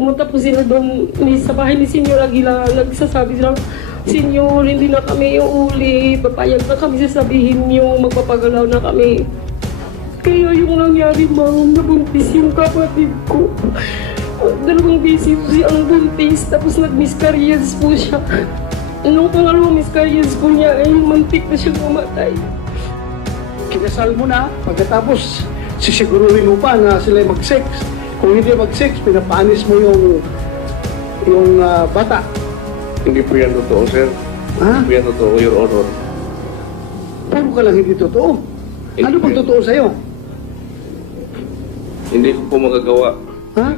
Pumunta po sila doon sa bahay ni Senyor Aguila. Nagsasabi sila, Senyor, hindi na kami uuwi. Papayag na kami sasabihin yung magpapagalaw na kami. Kaya yung nangyari, ma'am, nabuntis yung kapatid ko. 2 beses po siyang buntis, tapos nag-miscarriage po siya. Nung pangalawang miscarriage po niya, ay mantik na siyang mamatay. Kinasal mo na, pagkatapos sisiguruhin mo pa na sila mag-sex. Kung hindi mag-sex, pinapanis mo yung bata. Hindi po yan totoo, sir. Ha? Hindi po yan totoo, Your Honor. Puro ka lang hindi totoo. Ano bang totoo sa'yo? Hindi ko po magagawa. Ha?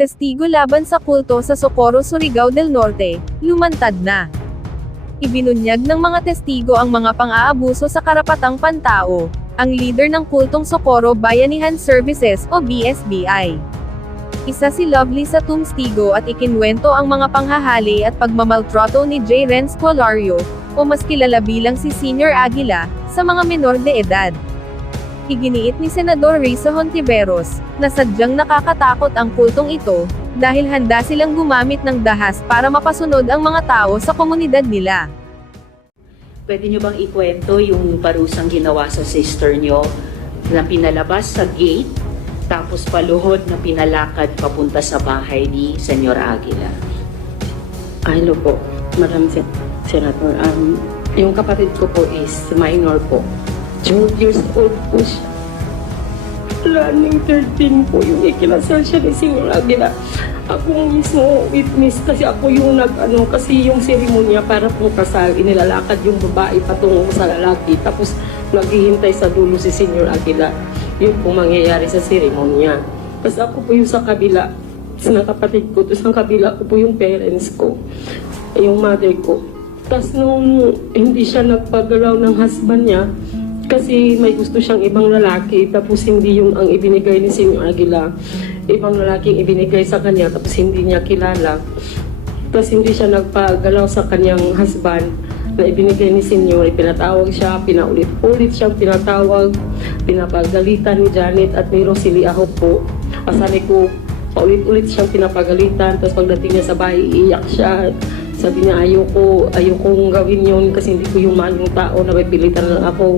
Testigo laban sa kulto sa Socorro, Surigao del Norte, lumantad na. Ibinunyag ng mga testigo ang mga pang-aabuso sa karapatang pantao, ang leader ng kultong Socorro Bayanihan Services o BSBI. Isa si Lovely sa tungstigo at ikinwento ang mga panghahali at pagmamaltrato ni J. Renz Colario, o mas kilala bilang si Senyor Aguila, sa mga menor de edad. Iginiit ni Senador Risa Hontiveros, na sadyang nakakatakot ang kultong ito, dahil handa silang gumamit ng dahas para mapasunod ang mga tao sa komunidad nila. Pwede nyo bang ikwento yung parusang ginawa sa sister nyo na pinalabas sa gate, tapos paluhod na pinalakad papunta sa bahay ni Senyor Aguila? Hello po, Madam Senator. Yung kapatid ko po is minor po. 12 years old po siya. Running 13 po yung ikinasal siya ni Senyor Aguila. Ako mismo witness kasi ako yung kasi yung seremonya para pong kasal, inilalakad yung babae patungo sa lalaki. Tapos naghihintay sa dulo si Senyor Aguila. Yun po mangyayari sa seremonya. Tapos ako po yung sa kabila, sa kapatid ko. Tapos ang kabila ko po yung parents ko, yung mother ko. Tapos nung hindi siya nagpagalaw ng husband niya, kasi may gusto siyang ibang lalaki, tapos hindi yung ang ibinigay ni Senyor Aguila. Ibang lalaking ibinigay sa kanya, tapos hindi niya kilala. Tapos hindi siya nagpagalaw sa kanyang husband na ibinigay ni Senyor. Pinatawag siya, pinaulit-ulit siyang pinatawag, pinapagalitan ni Janet at ni Rosalie Ahok po. Asali ko, paulit-ulit siyang pinapagalitan, tapos pagdating niya sa bahay, iiyak siya. Sabi niya, ayokong gawin yun kasi hindi ko yung maling tao na may pilitan lang ako.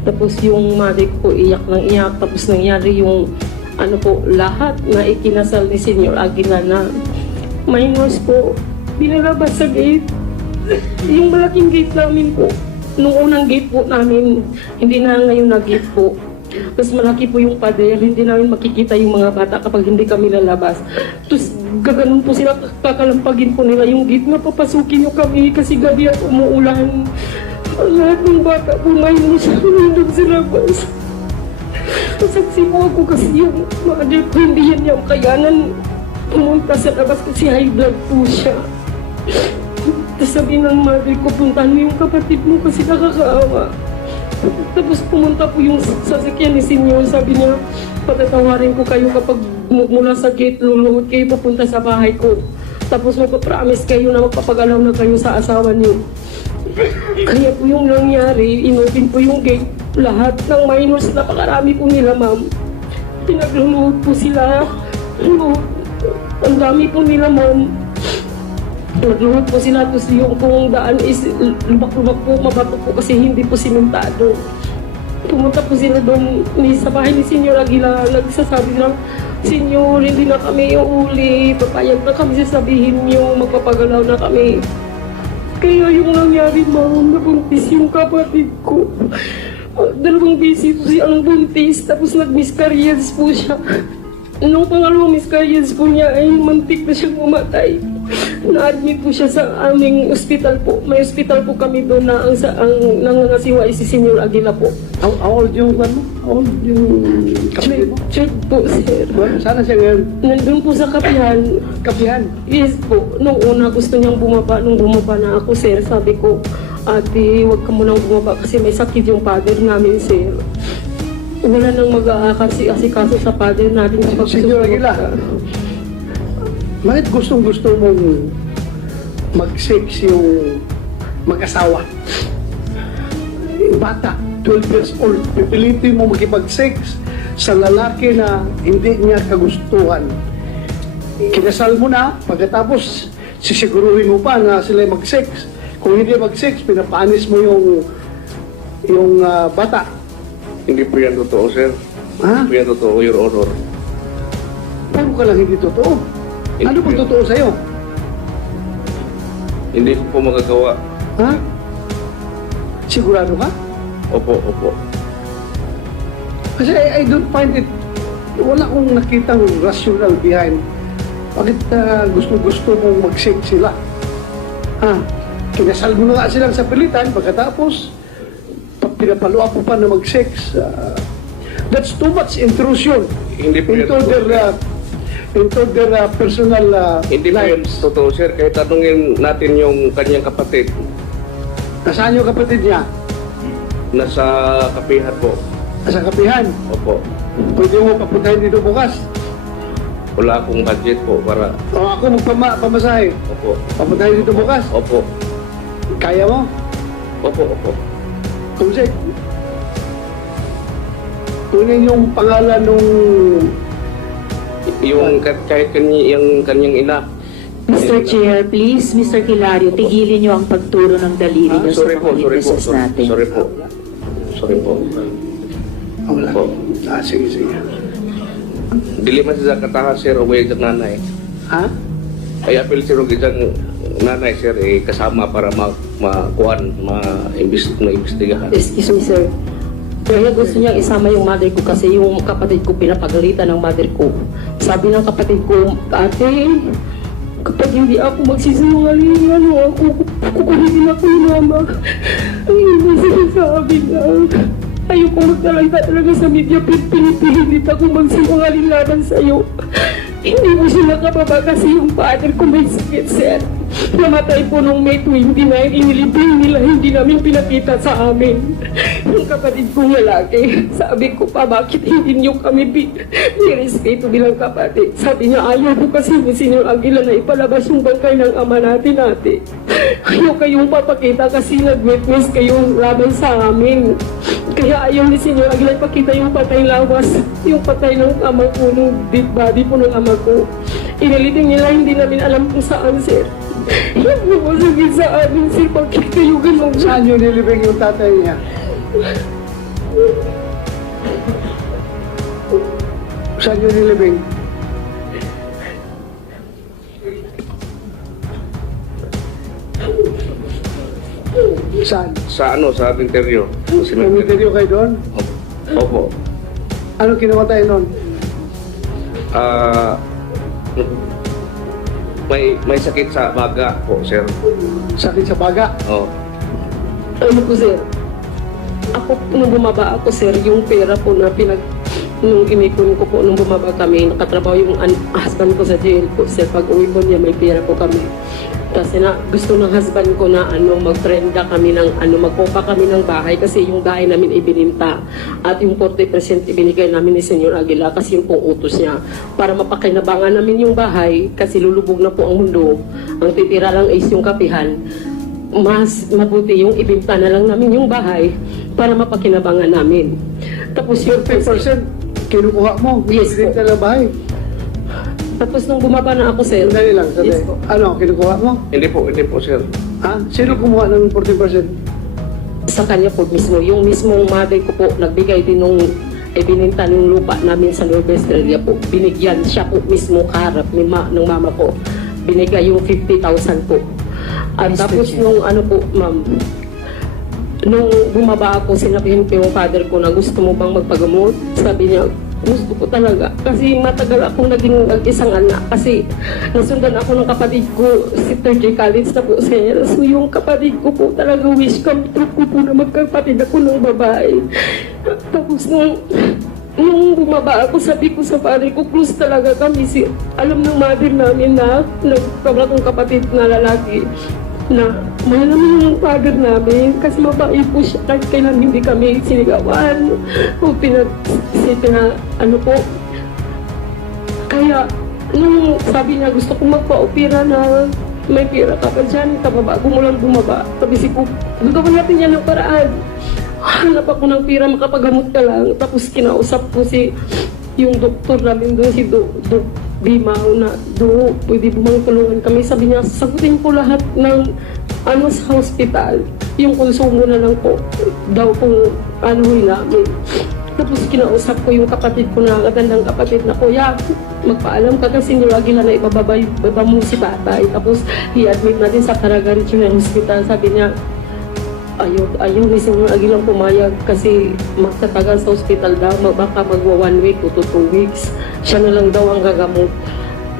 Tapos yung mother ko iyak ng iyak. Tapos nangyari yung lahat na ikinasal ni Senyor Aguila na minors po. Binalabas sa gate. Yung malaking gate namin po. Nung unang gate po namin, hindi na ngayon na gate po. Tapos malaki po yung pader, hindi namin makikita yung mga bata kapag hindi kami lalabas. Tapos gaganon po sila, kakalampagin po nila yung gate na papasukin nyo kami kasi gabi at umuulan. Lahat ng bata po ngayon siya nandun sa labas. Saksi po ako kasi yung mother ko hindi yan yung kayanan pumunta sa labas kasi high blood po siya. Tapos sabi ng mother ko, puntahan mo yung kapatid mo kasi nakakaawa. Tapos pumunta po yung sasakyan ni Senyor, sabi niya, patatawarin ko kayo kapag mula sa gate, luluhod kayo papunta sa bahay ko. Tapos magpapromise kayo na magpapagalaw na kayo sa asawa niyo. Kaya po yung nangyari, inopen po yung gate. Lahat ng minors, napakarami po nila, ma'am. Pinagluluhod po sila. Ang dami po nila, ma'am. Nagluhod po sila, tapos yung kung daan is lubak-lubak po, mabato po kasi hindi po simentado. Pumunta po sila doon sa bahay ni Senyor Aguila. Nagsasabi sila, Senyor, hindi na kami uuwi. Papayag na kami sasabihin yung magpapagalaw na kami. Kaya yung nangyari, ma'am, nabuntis yung kapatid ko. 2 beses po siyang buntis, tapos nag-miscarriage po siya. Nung pangalawang miscarriage po niya, ay mantik na siyang mamatay. Na-admit po siya sa aming ospital po. May ospital po kami doon na ang nangangasiwa ay si Senyor Aguila po. How old yung How old yung kapatid mo? Check po, sir. Well, sana siya ngayon. Nandun po sa kapihan. Kapihan. Yes po. Nung una gusto niyang bumaba. Nung bumaba na ako, sir, sabi ko, ate, huwag ka munang bumaba kasi may sakit yung father namin, sir. Wala nang mag-aasikaso sa father natin. Senyor Aguila, bakit gustong-gusto mong mag-sex yung mag-asawa? bata, 12 years old, pipilitin mo makipag-sex sa lalaki na hindi niya kagustuhan. Kinasal mo na, pagkatapos sisiguruhin mo pa na sila mag-sex. Kung hindi mag-sex, pinapanis mo yung bata. Hindi po yan totoo, sir. Ha? Hindi po yan totoo, Your Honor. Paano ka lang hindi totoo? Ano Hindi pag po. totoo sa'yo? Hindi ko po magagawa. Ha? Sigurado ka? Opo, opo. Kasi I don't find it, wala akong nakitang rational behind. Bakit gusto mong mag-sex sila? Ha? Kinasal mo na nga silang sa pilitan, pagkatapos, pinapaloa po pa na mag-sex. That's too much intrusion Hindi po yan into totoo. their personal Hindi po yan lives. totoo, sir. Kahit tanungin natin yung kanyang kapatid. Nasaan yung kapatid niya? Nasa kapihan po. Sa kapihan. Opo. Pwede mo papuntahin dito bukas. Wala akong budget po para... O ako magpamasahe. Opo. Papuntahin dito bukas. Opo. Kaya mo? Opo, opo. Kumsek. Kunin yung pangalan nung... Yung kahit yung kanyang ina. Mr. Chair, please, Mr. Kilario, tigilin niyo ang pagturo ng daliri niyo sa Sorry mga po, sorry po. witnesses Sorry, natin. sorry po. Sorry po. Ah, wala. Opo. Sige. Dili man siya kataha, sir, o may nanay. Ha? Ay apel sir, og isang nanay, sir, kasama para makuhan, ma-imbestigahan. Excuse me, sir. Kaya gusto niyang isama yung mother ko kasi yung kapatid ko pinapagalitan ng mother ko. Sabi ng kapatid ko, ate, kapag hindi ako magsisinungaling, ako kukulitin ako ni mama. Ang hindi sinasabi na ayoko magtalagta talaga sa media, pinipilit ako magsinungaling laban sa'yo. Hindi mo sila kababa kasi yung father ko may sakit, sir. Namatay po nung May 29, inilibing nila, hindi namin pinakita sa amin. Yung kapatid kong lalaki, sabi ko pa, bakit hindi niyo kami nirespeto bilang kapatid? Sabi niya, ayaw ko kasi ni Senyor Aguila na ipalabas yung bangkay ng ama natin ate. Ayaw kayong papakita kasi nag-witness kayong laban sa amin. Kaya ayaw ni Senyor Aguila ipakita yung patay lawas, yung patay ng ama ko, nung dead body po ng ama ko. Inilibing nila, hindi namin alam kung saan, sir. Yung masakit sa amin, sir, bakit kayo ganun? Saan yun nilibing yung tatay niya? Saan yun nilibing? Saan? Sa interior. Sa Namisteryo kayo doon? Opo. Ano ginawa tayo noon? Ah, may sakit sa baga po, sir. Sakit sa baga? Oh. Ano po, sir? Ako, nung bumaba ako, sir, yung pera po na nung inipon ko po, nung bumaba kami, nakatrabaho yung husband ko sa jail po, sir. Pag uwi po niya, may pera po kami. Kasi gusto ng husband ko na mag-trenda kami ng magkupa kami ng bahay kasi yung bahay namin ibininta at yung 40% ibinigay namin ni Senyor Aguila kasi yung pong utos niya para mapakinabangan namin yung bahay kasi lulubog na po ang mundo. Ang titira lang is yung kapihan. Mas mabuti yung ibinta na lang namin yung bahay para mapakinabangan namin. Tapos yung 50% kinukuha mo? Yes po. Binenta ng bahay? Tapos nung bumaba na ako, sir. Sandali lang, sandali. Yes po. Ano, kinukuha mo? Hindi po, sir. Ha? Sino kumuha ng 40%? Sa kanya po mismo. Yung mismong mother ko po, nagbigay din nung ibininta ng lupa namin sa Nueva Estrella po. Binigyan siya po mismo kaharap ng mama ko. Binigay yung 50,000 po. At tapos nung po, ma'am, nung bumaba ako, sinabihin ko yung father ko na gusto mo bang magpagamot? Sabi niya, gusto ko talaga. Kasi matagal akong naging isang anak. Kasi nasundan ako ng kapatid ko, si 3rd college na po, sir. So yung kapatid ko po talaga wish come true ko po na magkapatid ako ng babae. Tapos nung bumaba ako, sabi ko sa father ko, close talaga kami. Alam ng mother namin na nagkabla kong kapatid na lalaki na mahal naman yung father namin kasi mabait po siya kahit kailan hindi kami sinigawan o po. Kaya nung sabi niya gusto kong magpa-opera na may pera ka pa dyan, kababago mo lang bumaba. Sabi ko, gagawin natin yan ng paraan. hanap ako ng pira, makapagamot ka lang. Tapos kinausap ko yung doktor namin doon, si Doc Bimao, na pwede bumang tulungan kami. Sabi niya, sagutin ko lahat ng sa hospital. Yung konsumo na lang po daw kung namin. Tapos kinausap ko yung kapatid ko na magandang kapatid na, Kuya, magpaalam ka kasi nilagi na ibaba mo si tatay. Tapos i-admit natin sa Caraga Regional Hospital. Sabi niya, ayaw ni Senyor Aguilang pumayag kasi magtatagal sa hospital daw, baka magwa 1 week to 2 weeks. Siya na lang daw ang gagamot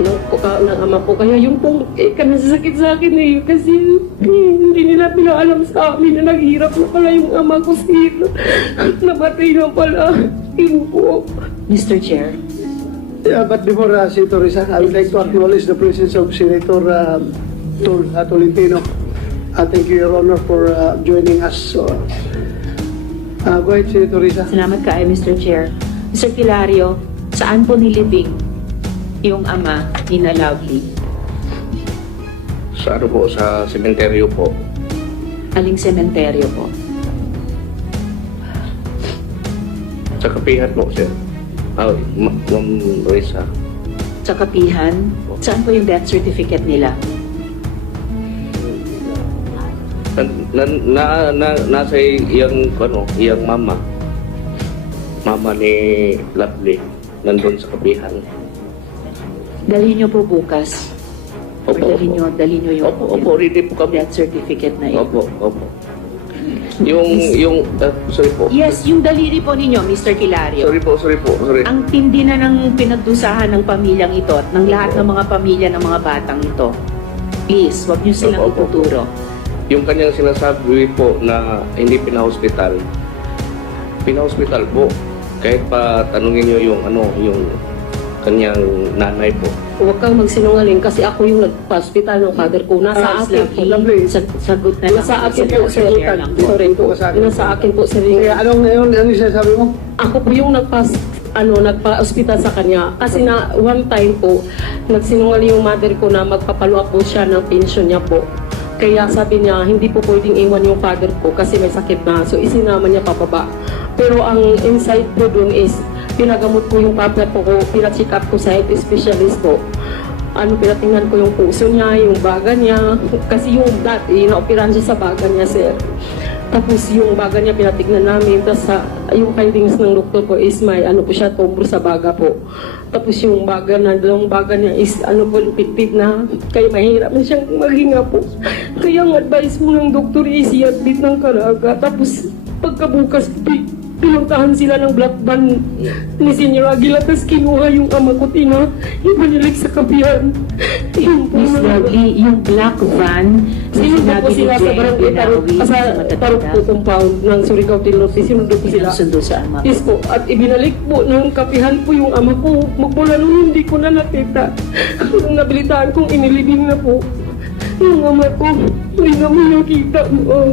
ng ama ko. Kaya yung pong nasasakit sa akin kasi hindi nila pinaalam sa amin na naghirap na pala yung ama ko, sir. Nabatay na pala. Yun po. Mr. Chair. Yeah, but before Senator Risa, I would like to acknowledge the presence of Senator Tolentino. Thank you, Your Honor, for joining us. Go ahead, Senator Risa. Salamat kaayo, Mr. Chair. Mr. Kilario, saan po nilibing yung ama ni na Lovely? Sa po, sa sementeryo po. Aling sementeryo po? Sa kapihan po, sir. Ma'am Risa. Sa Kapihan? Saan po yung death certificate nila? Nasa iyang mama. Mama ni Lovely. Nandun sa kapihan. Dalhin niyo po bukas. Or Opo, dalhin niyo yung Opo, ready po kami. death certificate na ito. Opo. Sorry po. Yes, yung daliri po ninyo, Mr. Kilario. Sorry po. Ang tindi na ng pinagdusahan ng pamilyang ito at ng lahat ng mga pamilya ng mga batang ito. Please, wag niyo silang Opo. ituturo. Yung kanyang sinasabi po na hindi pinahospital po. Kahit pa tanungin niyo yung kanyang nanay po. Huwag kang magsinungaling kasi ako yung nagpa-hospital ng father ko. Nasa akin po. Lovely. Sagot na lang. Nasa akin po, sir. Share lang po. Sorry po. Nasa akin po, sir. Kaya ano yung sinasabi mo? Ako po yung nagpa-hospital sa kanya. Kasi na one time po, nagsinungaling yung mother ko na magpapalo up po siya ng pension niya po. Kaya sabi niya, hindi po pwedeng iwan yung father ko kasi may sakit na. So isinama niya pababa. Pero ang insight po dun is, pinagamot ko yung papa po ko, pina-check up ko sa health specialist po. Pinatingnan ko yung puso niya, yung baga niya. Kasi yung dati, na-operahan siya sa baga niya, sir. Tapos yung baga niya pinatignan namin. Tapos yung findings ng doktor ko is may po siya, tumor sa baga po. Tapos yung baga niya is po, lupit-pit na. Kaya mahirap na siyang maghinga po. Kaya ang advice mo ng doktor is i-admit ng Caraga. Tapos pagkabukas, pinuntahan sila ng black van ni Senyor Aguila, tapos kinuha yung ama ko, ibanilig sa kapihan. Miss Lovely, yung black van, Sinundo po sila sa barangay Tarot po compound ng Surigao del Norte. Sinundo po sila. Sinundo sa ama. Yes po. At ibinalik po ng kapihan po yung ama ko. Magmula nung hindi ko na nakita. Nung nabilitaan kong inilibing na po yung ama ko. Hindi naman nakita mo.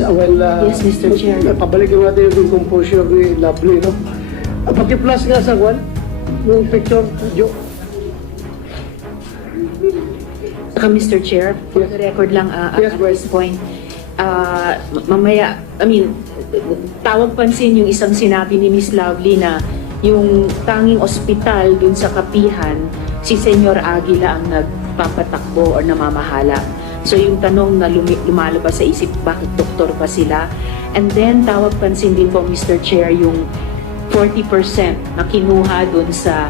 Yes, Mr. Chair. Pabalikin natin yung composure ni Lovely, no? Paki-plus nga sa yung picture, Jo. Saka Mr. Chair, for the record lang Yes, at this point, mamaya, tawag pansin yung isang sinabi ni Miss Lovely na yung tanging ospital dun sa Kapihan, si Senyor Aguila ang nagpapatakbo o namamahala. So yung tanong na lumalabas sa isip, bakit doktor pa sila? And then tawag pansin din po, Mr. Chair, yung 40% na kinuha dun sa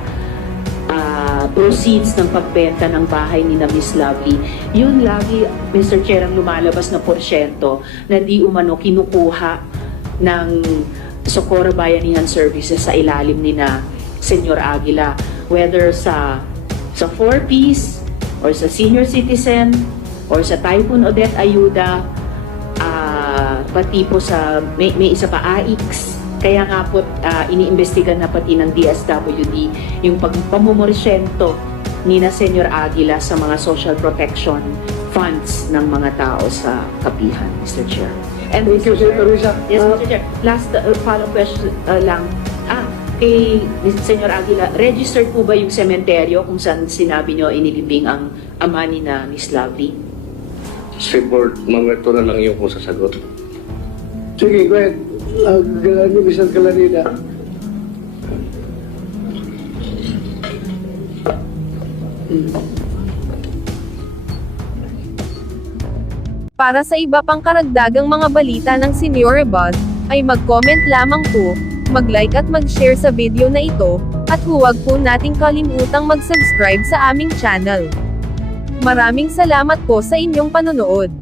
proceeds ng pagbenta ng bahay ni na Miss Lovely. Yun lagi, Mr. Chair, ang lumalabas na porsyento na di umano kinukuha ng Socorro Bayanihan Services sa ilalim ni na Senyor Aguila. Whether sa 4Ps or sa senior citizen or sa Typhoon Odette Ayuda, pati po sa may isa pa AIX. Kaya nga po iniimbestigan na pati ng DSWD yung pamumorsyento ni na Senyor Aguila sa mga social protection funds ng mga tao sa Kapihan, Mr. Chair. And Thank you, Senator Risa. Yes, Mr. Chair. Last follow-up question lang. Kay Senyor Aguila, registered po ba yung sementeryo kung saan sinabi nyo inilibing ang ama ni na Miss Lovely? Straightforward, mamito na lang yung kung sasagot. Sige, go ahead. Mr. Galanida. Para sa iba pang karagdagang mga balita ng Senior Buzz, ay mag-comment lamang po, mag-like at mag-share sa video na ito, at huwag po nating kalimutang mag-subscribe sa aming channel. Maraming salamat po sa inyong panonood.